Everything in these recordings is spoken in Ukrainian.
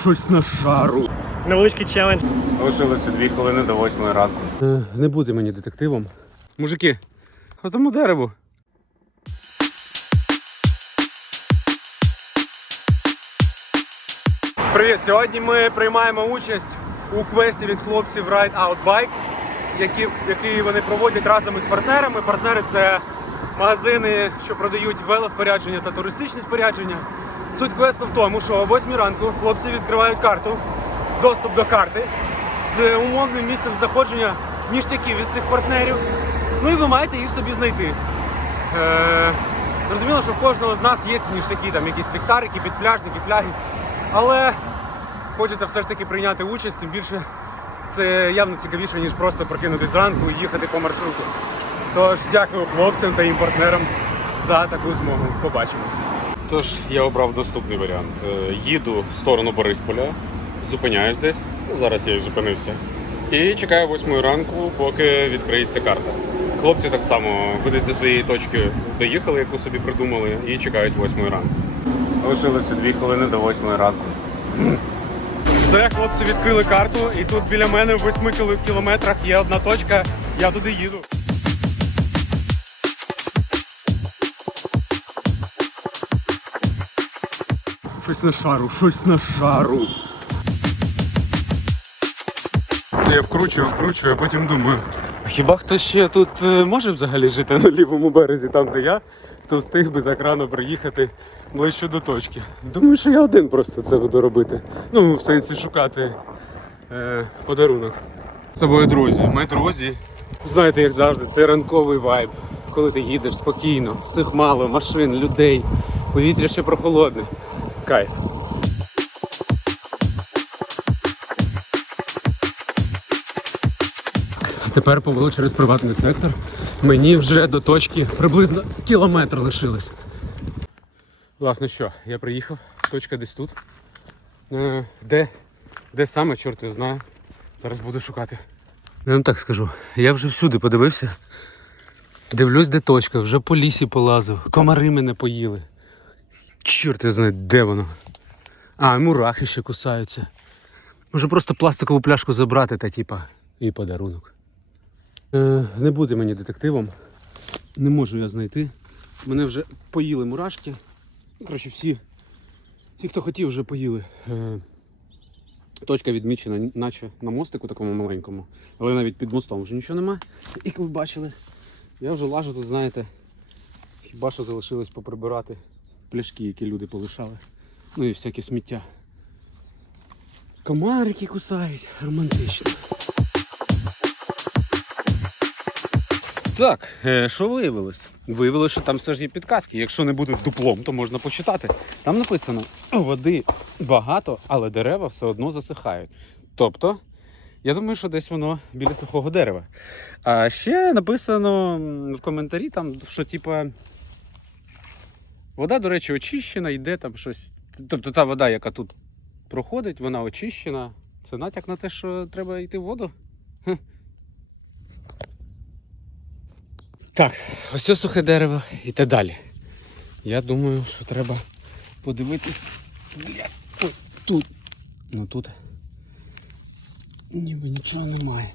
Щось на шару. Невеличкий челендж. Лишилося дві хвилини до восьмої ранку. Е, не бути мені детективом. Мужики, а тому дереву. Привіт! Сьогодні ми приймаємо участь у квесті від хлопців Ride Out Bike, які, який вони проводять разом із партнерами. Партнери це магазини, що продають велоспорядження та туристичні спорядження. Суть квесту в тому, що о 8 ранку хлопці відкривають карту, доступ до карти з умовним місцем знаходження ніштяків від цих партнерів. Ну і ви маєте їх собі знайти. Е, що в кожного з нас є ці ніштяки, там якісь ліхтарики, підфляжники, фляги. Але хочеться все ж таки прийняти участь, тим більше це явно цікавіше, ніж просто прокинутись зранку і їхати по маршруту. Тож дякую хлопцям та їм партнерам за таку змогу. Побачимось. Тож я обрав доступний варіант. Е, Їду в сторону Борисполя, зупиняюсь десь. Зараз я і зупинився. І чекаю 8 ранку, поки відкриється карта. Хлопці так само кудись до своєї точки доїхали, яку собі придумали, і чекають 8 ранку. Лишилося 2 хвилини до 8 ранку. Все, хлопці відкрили карту, і тут біля мене в 8 кілометрах є одна точка, я туди їду. Щось на шару, щось на шару. Це я вкручую, вкручую, а потім думаю. А хіба хтось ще тут е, може взагалі жити на лівому березі, там де я, хто встиг би так рано приїхати ближче до точки? Думаю, що я один просто це буду робити. Ну, в сенсі шукати е, подарунок. З тобою друзі, ми друзі. Знаєте, як завжди, це ранковий вайб. Коли ти їдеш спокійно, всіх мало, машин, людей, повітря ще прохолодне. Кайф. Тепер повело через приватний сектор. Мені вже до точки приблизно кілометр лишилось. Власне що, я приїхав, точка десь тут. Е, де, де саме, чорт його знає. Зараз буду шукати. Я вам так скажу, я вже всюди подивився. Дивлюсь, де точка, вже по лісі полазив, комари мене поїли. Чорт я знає, де воно. А, мурахи ще кусаються. Може просто пластикову пляшку забрати та типа і подарунок. Е, не бути мені детективом. Не можу я знайти. Мене вже поїли мурашки. Коротше, всі, ті, хто хотів, вже поїли. Е, точка відмічена, наче на мостику такому маленькому, але навіть під мостом вже нічого нема. Як ви бачили, я вже лажу тут, знаєте, хіба що залишилось поприбирати пляшки, які люди полишали. Ну і всяке сміття. Комарики кусають, романтично. Так, е, що виявилось? Виявилось, що там все ж є підказки. Якщо не буде дуплом, то можна почитати. Там написано: води багато, але дерева все одно засихають. Тобто, я думаю, що десь воно біля сухого дерева. А ще написано в коментарі, там, що типа. Вода, до речі, очищена, йде там щось. Тобто та вода, яка тут проходить, вона очищена. Це натяк на те, що треба йти в воду. Так, ось це сухе дерево і те далі. Я думаю, що треба подивитись. Тут. Ну тут. Ніби нічого немає.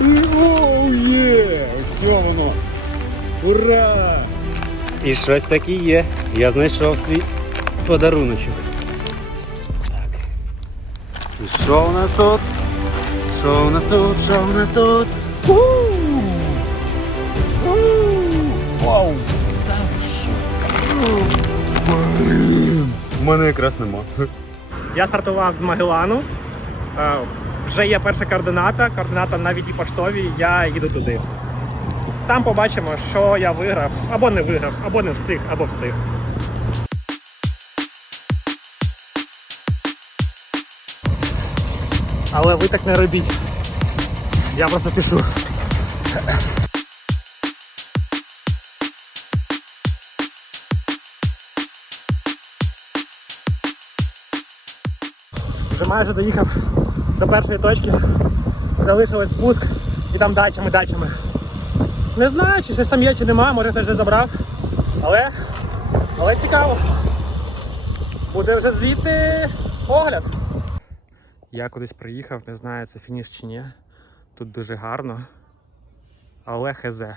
Оу є! Ось воно! Ура! І щось таке є. Я знайшов свій подаруночок. Так. І що у нас тут? Що у нас тут? Що у нас тут? Вау! Блін! У мене якраз нема. Я стартував з Магелану. Вже є перша координата. Координата навіть і поштові. Я їду туди. Там побачимо, що я виграв, або не виграв, або не встиг, або встиг. Але ви так не робіть. Я просто пишу. Вже майже доїхав до першої точки. Залишилось спуск і там дачами, дачами. Не знаю, чи щось там є, чи немає, може хтось вже забрав. Але, але цікаво. Буде вже звідти огляд. Я кудись приїхав, не знаю, це фініш чи ні. Тут дуже гарно. Але хезе.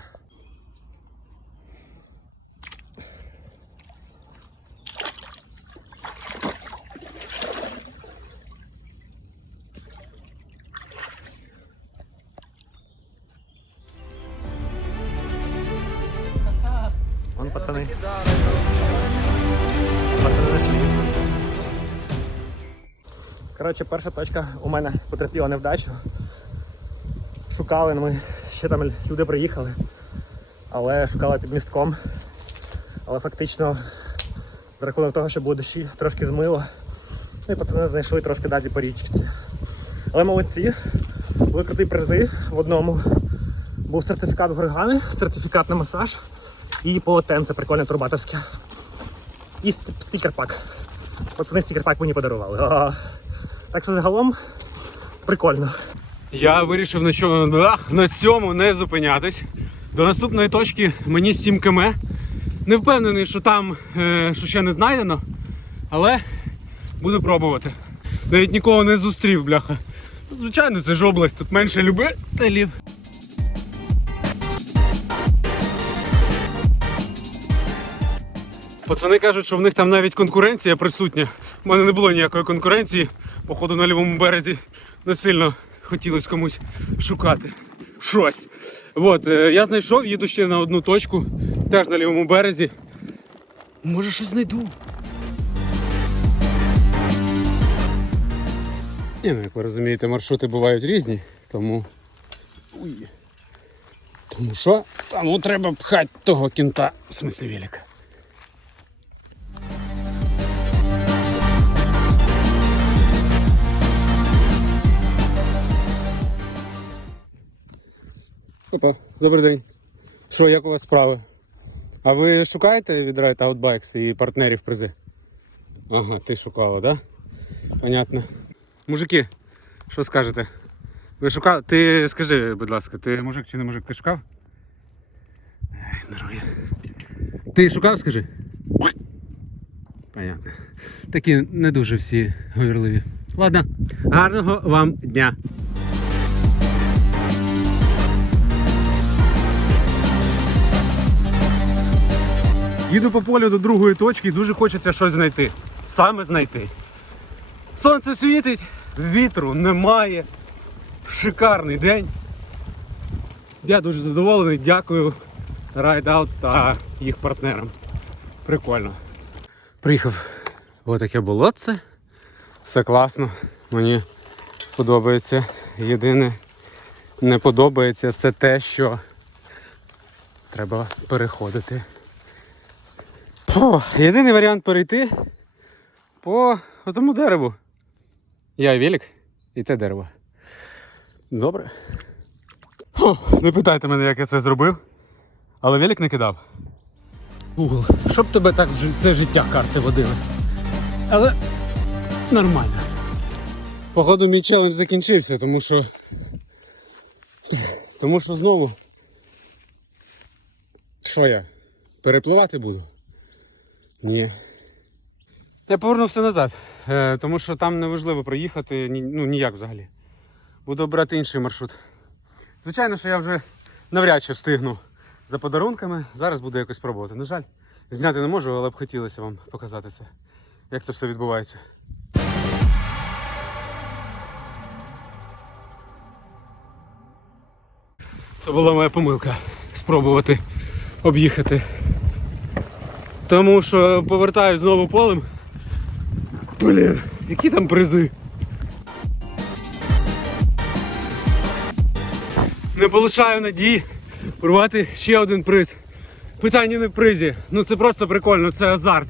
Пацани. Пацани зайшли. Коротше, перша точка у мене потерпіла невдачу. Шукали ми, ще там люди приїхали, але шукали під містком. Але фактично, за рахунок того, що було дощі, трошки змило. Ну і пацани знайшли трошки далі по річці. Але молодці. Були круті призи. В одному був сертифікат в горгани, сертифікат на масаж і полотенце прикольне турбатовське. І ст- стікер-пак. Пацани стікер-пак мені подарували. А, Так що загалом прикольно. Я вирішив на, чому, на цьому не зупинятись. До наступної точки мені 7 км. Не впевнений, що там е, що ще не знайдено, але буду пробувати. Навіть нікого не зустрів, бляха. Звичайно, це ж область, тут менше любителів. Пацани кажуть, що в них там навіть конкуренція присутня. У мене не було ніякої конкуренції. Походу на лівому березі не сильно хотілося комусь шукати щось. От, е, я знайшов, їду ще на одну точку, теж на лівому березі. Може щось знайду. Ні, ну, як ви розумієте, маршрути бувають різні, тому. Уй. Тому що тому треба пхати того кінта, в смислі велика. Опа, добрий день. Що, як у вас справи? А ви шукаєте від Right Out Bikes і партнерів призи? Ага, ти шукала, так? Да? Понятно. Мужики, що скажете? Ви шукали? Ти скажи, будь ласка, ти мужик чи не мужик? Ти шукав? Ігнорує. Ти шукав, скажи? Понятно. Такі не дуже всі говірливі. Ладно, гарного вам дня. Їду по полю до другої точки і дуже хочеться щось знайти. Саме знайти. Сонце світить, вітру немає. Шикарний день. Я дуже задоволений, дякую Out та їх партнерам. Прикольно. Приїхав отаке болотце. Все класно. Мені подобається. Єдине не подобається це те, що треба переходити. О, єдиний варіант перейти по тому дереву. Я велик і те дерево. Добре. О, не питайте мене, як я це зробив, але велик не кидав. Google, щоб тебе так все життя карти водили. Але нормально. Походу, мій челендж закінчився, тому що. Тому що знову. Що я? Перепливати буду? Ні. Я повернувся назад, е, тому що там неможливо проїхати ну, ніяк взагалі. Буду обирати інший маршрут. Звичайно, що я вже навряд чи встигну за подарунками. Зараз буду якось пробувати. На жаль, зняти не можу, але б хотілося вам показати це, як це все відбувається. Це була моя помилка спробувати об'їхати. Тому що повертаю знову полем. Блін, які там призи. Не полишаю надії урвати ще один приз. Питання не в призі. Ну це просто прикольно, це азарт.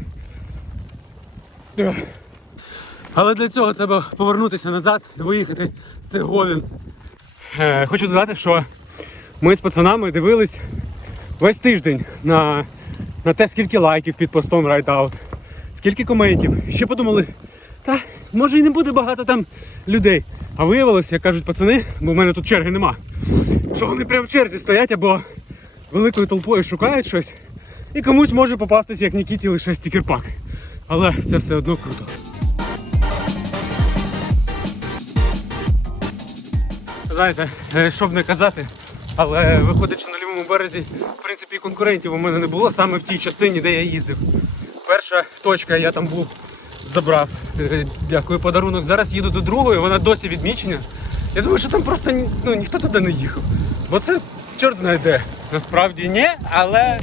Але для цього треба повернутися назад і виїхати з цих говін. Е, хочу додати, що ми з пацанами дивились весь тиждень на, на те, скільки лайків під постом Out, скільки коментів. Ще подумали, та може і не буде багато там людей. А виявилося, як кажуть пацани, бо в мене тут черги нема, що вони прямо в черзі стоять або великою толпою шукають щось І комусь може попастися, як Нікіті, лише стікерпак. Але це все одно круто. Знаєте, е, що б не казати, але виходить, що на лівому березі, в принципі, конкурентів у мене не було саме в тій частині, де я їздив. Перша точка, я там був, забрав. Е, Дякую, подарунок. Зараз їду до другої, вона досі відмічена. Я думаю, що там просто ну, ніхто туди не їхав. Бо це чорт знає де. Насправді ні, але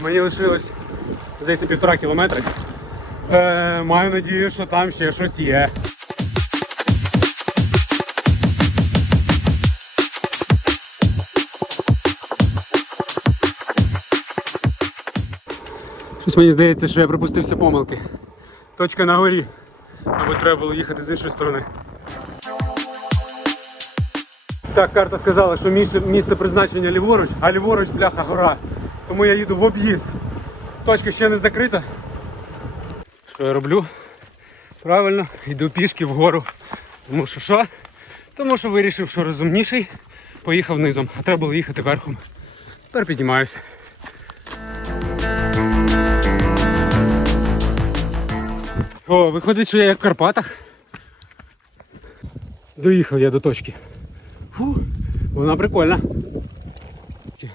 мені лишилось, здається, півтора кілометри. Е, маю надію, що там ще щось є. Щось мені здається, що я припустився помилки. Точка на горі. Або треба було їхати з іншої сторони. Так, карта сказала, що місце, місце призначення ліворуч, а ліворуч бляха гора. Тому я їду в об'їзд. Точка ще не закрита. Що я роблю? Правильно, йду пішки вгору. Тому що що? Тому що вирішив, що розумніший, поїхав низом, а треба було їхати верхом. Тепер піднімаюсь. О, виходить, що я як в Карпатах. Доїхав я до точки. Фу, вона прикольна.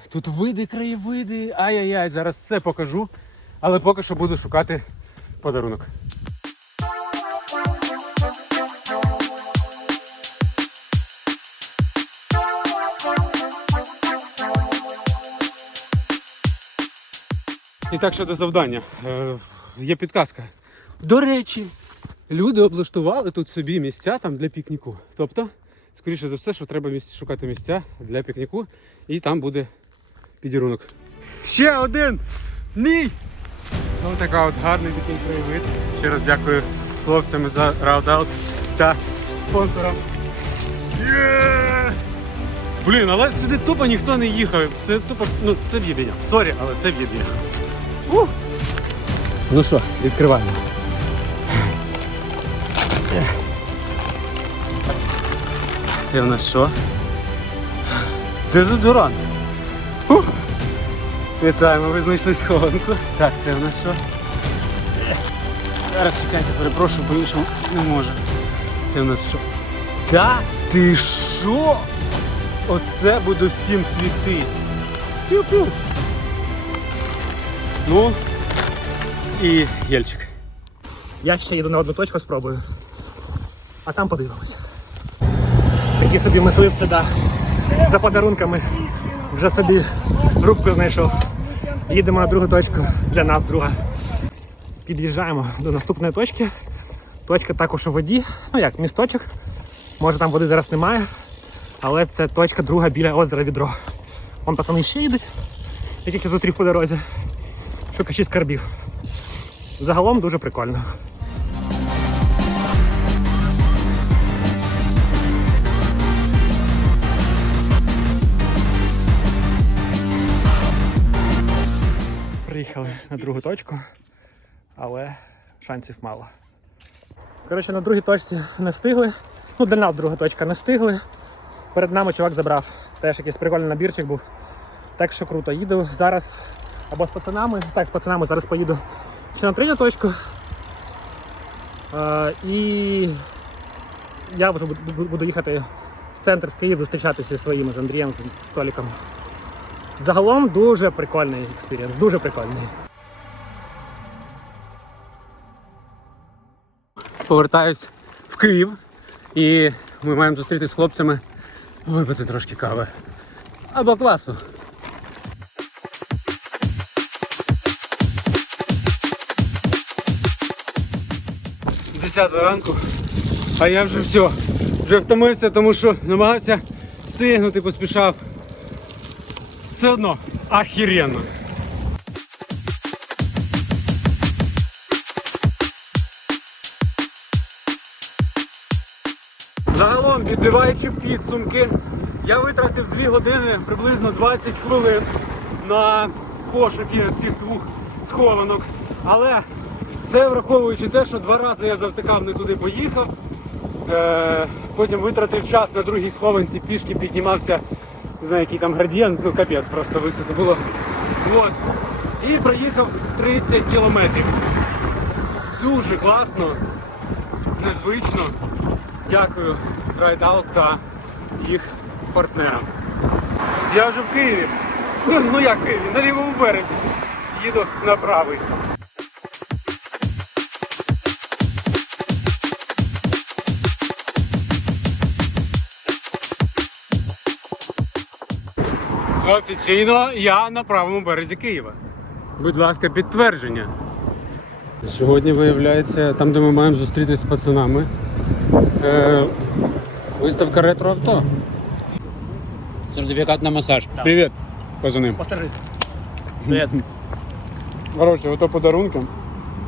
Тут види, краєвиди, ай-яй-яй, зараз все покажу, але поки що буду шукати подарунок. І так щодо завдання. Е, є підказка. До речі, люди облаштували тут собі місця там для пікніку. Тобто, скоріше за все, що треба шукати місця для пікніку, і там буде підірунок. Ще один! Мій! Ось така от гарний такий краєвид. Ще раз дякую хлопцям за раудаут та спонсорам. Є! Блін, але сюди тупо ніхто не їхав. Це тупо, ну це в'єбіння. Сорі, але це в'єбіння. Ну що, відкриваємо. Це в нас що? Дезодорант. Вітаємо, ви знайшли схованку. Так, це в нас що? Зараз чекайте, перепрошую, по-іншому не можу. Це в нас що? Та ти що? Оце буду всім світи. Пю-пю. Ну і гельчик. Я ще їду на одну точку, спробую. А там подивимось. Такий собі мисливця, да. За подарунками. Вже собі рубку знайшов. Їдемо на другу точку. Для нас друга. Під'їжджаємо до наступної точки. Точка також у воді. Ну як, місточок. Може там води зараз немає. Але це точка друга біля озера відро. Вон пацани ще їдуть. Я зустрів по дорозі. Шукачі скарбів. Загалом дуже прикольно. На другу точку, але шансів мало. Коротше, на другій точці не встигли. Ну, для нас друга точка не встигли. Перед нами чувак забрав. Теж якийсь прикольний набірчик був. Так що круто. Їду зараз або з пацанами. Так, з пацанами зараз поїду ще на третю точку. Е, і я вже буду, буду їхати в центр в Київ зустрічатися зі своїми з Андрієм, з Толіком. Загалом дуже прикольний експірієнс, дуже прикольний. Повертаюсь в Київ і ми маємо зустрітися з хлопцями, випити трошки кави. Або квасу. Десята ранку, а я вже все, вже втомився, тому що намагався встигнути, поспішав. Все одно ахіренно. Загалом, відбиваючи підсумки, я витратив 2 години, приблизно 20 хвилин на пошуки цих двох схованок. Але це враховуючи те, що два рази я завтикав не туди поїхав. Е, потім витратив час на другій схованці, пішки піднімався, не знаю, який там градієнт, ну капець просто високо було. От. І проїхав 30 кілометрів. Дуже класно, незвично. Дякую Райдал та їх партнерам. Я вже в Києві. Ну, ну як Києві, на лівому березі. Їду на правий. Офіційно я на правому березі Києва. Будь ласка, підтвердження. Сьогодні виявляється, там, де ми маємо зустрітися з пацанами. Е, виставка ретро-авто. Сертифікат на масаж. Привіт, пацани. Постережись. Привіт. Коротше, ото подарунки.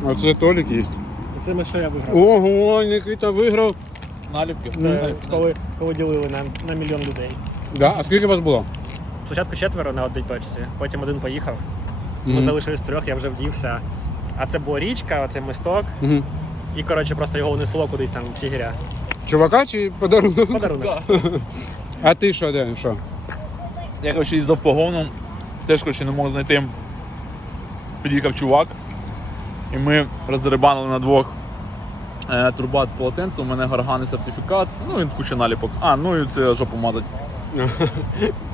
Оце Толік є. Це ми що я виграв. Ого, Нікіта виграв. Наліпки. Це коли, коли ділили на, на мільйон людей. Да? А скільки вас було? Спочатку четверо на одній точці, потім один поїхав. Ми залишились трьох, я вже вдівся. А це була річка, оцей мисток. Мгм. І коротше просто його унесло кудись там в Чигиря. Чувака чи подарунок? Подарунок. А ти що, де? Що? Я коротше їздив погоном, теж коротше, не мог знайти. Під'їхав чувак. І ми роздерибанили на двох е, турбат полотенце, у мене гарганий сертифікат, ну і куча наліпок. А, ну і це жопу мазать.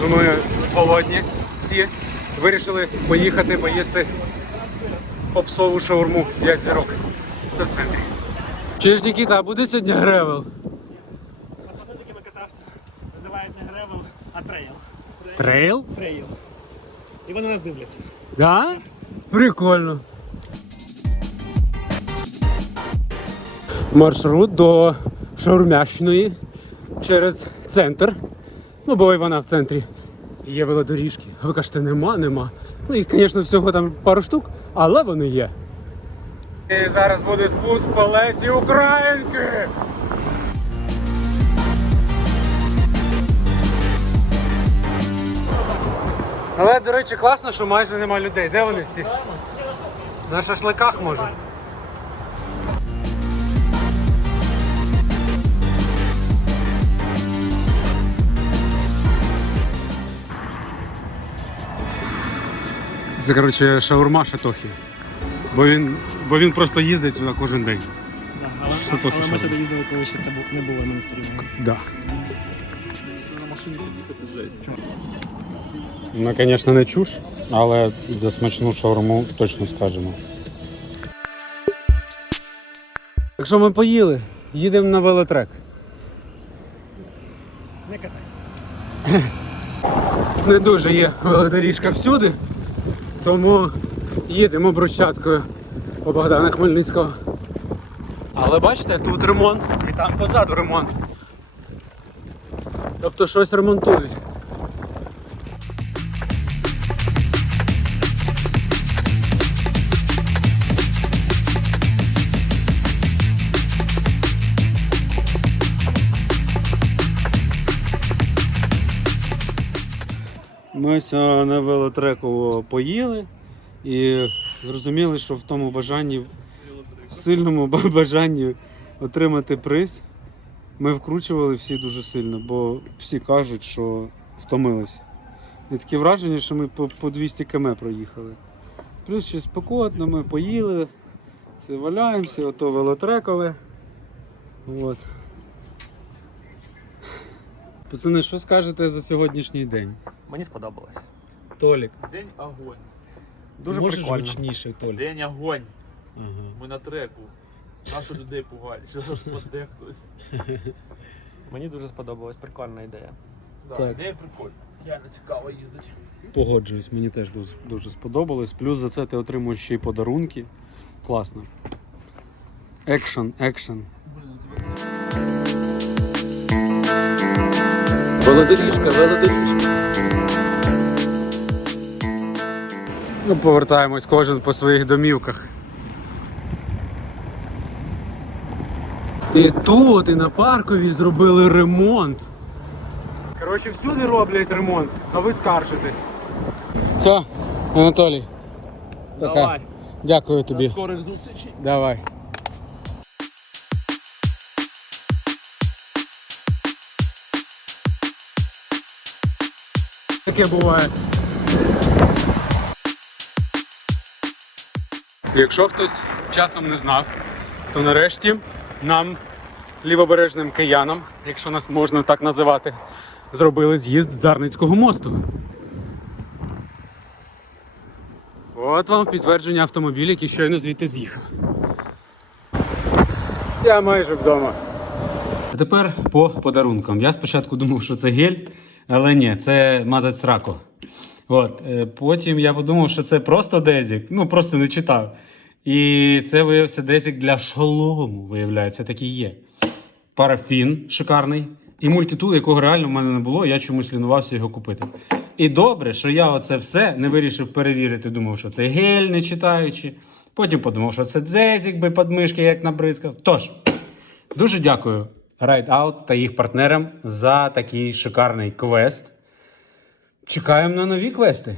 Ну що, ми голодні всі. Вирішили поїхати поїсти попсову шаурму 5 зірок. Це в центрі. Чи ж Нікіта, а буде сьогодні гревел? Пацани такими катався. Називають не гревел, а трейл. Трейл? Трейл. І вони нас дивляться. Да? Прикольно. Маршрут до шаурмящної через центр. Ну, бо і вона в центрі. Є велодоріжки. А Ви кажете, нема, нема. Ну їх, звісно, всього там пару штук, але вони є. І зараз буде спуск по Лесі Українки. Але, до речі, класно, що майже нема людей. Де вони всі? На шашликах може. Це, коротше, шаурма Шатохи. Бо він, бо він просто їздить сюди кожен день. але, Що тут але ще? ми сюди їздили, коли ще це бу- не було міністрів. Да. На машині під'їхати жесть. Ну, звісно, не чуш, але за смачну шаурму точно скажемо. Якщо ми поїли, їдемо на велотрек. Не катай. Не дуже є велодоріжка всюди, тому їдемо брусчаткою по Богдана Хмельницького. Але бачите, тут ремонт і там позаду ремонт. Тобто щось ремонтують. Ми ось на велотреку поїли і зрозуміли, що в тому бажанні, в сильному бажанні отримати приз, ми вкручували всі дуже сильно, бо всі кажуть, що втомились. І таке враження, що ми по, по 200 км проїхали. Плюс ще спекотно, ми поїли, валяємося, ото велотрекове. От. Пацани, що скажете за сьогоднішній день? Мені сподобалось. Толік. День огонь. Дуже Можеш прикольно. гучніше, Толік. День огонь. Ага. Ми на треку. Нашу людей пугають. Зараз спаде хтось. Мені дуже сподобалось, прикольна ідея. Да, Так. Ідея прикольна. Реально цікаво їздити. Погоджуюсь, мені теж дуже, дуже сподобалось. Плюс за це ти отримуєш ще й подарунки. Класно. Екшн, екшн. Велодоріжка, велодоріжка. Ну, повертаємось кожен по своїх домівках. І тут, і на паркові зробили ремонт. Коротше, всюди роблять ремонт, а ви скаржитесь. Все, Анатолій. Давай. Дякую тобі. Скорих зустрічей. Давай. Таке буває. Якщо хтось часом не знав, то нарешті нам, лівобережним киянам, якщо нас можна так називати, зробили з'їзд з Дарницького мосту. От вам підтвердження автомобіля, який щойно звідти з'їхав. Я майже вдома. А тепер по подарункам. Я спочатку думав, що це гель, але ні, це мазать сраку. От, е, потім я подумав, що це просто дезік. Ну, просто не читав. І це виявився дезік для шолому, виявляється, такий є. Парафін шикарний. І мультитул, якого реально в мене не було, я чомусь лінувався його купити. І добре, що я оце все не вирішив перевірити, думав, що це гель, не читаючи. Потім подумав, що це дзезік би подмишки, як набризкав. Тож, дуже дякую Out та їх партнерам за такий шикарний квест. Чекаємо на нові квести.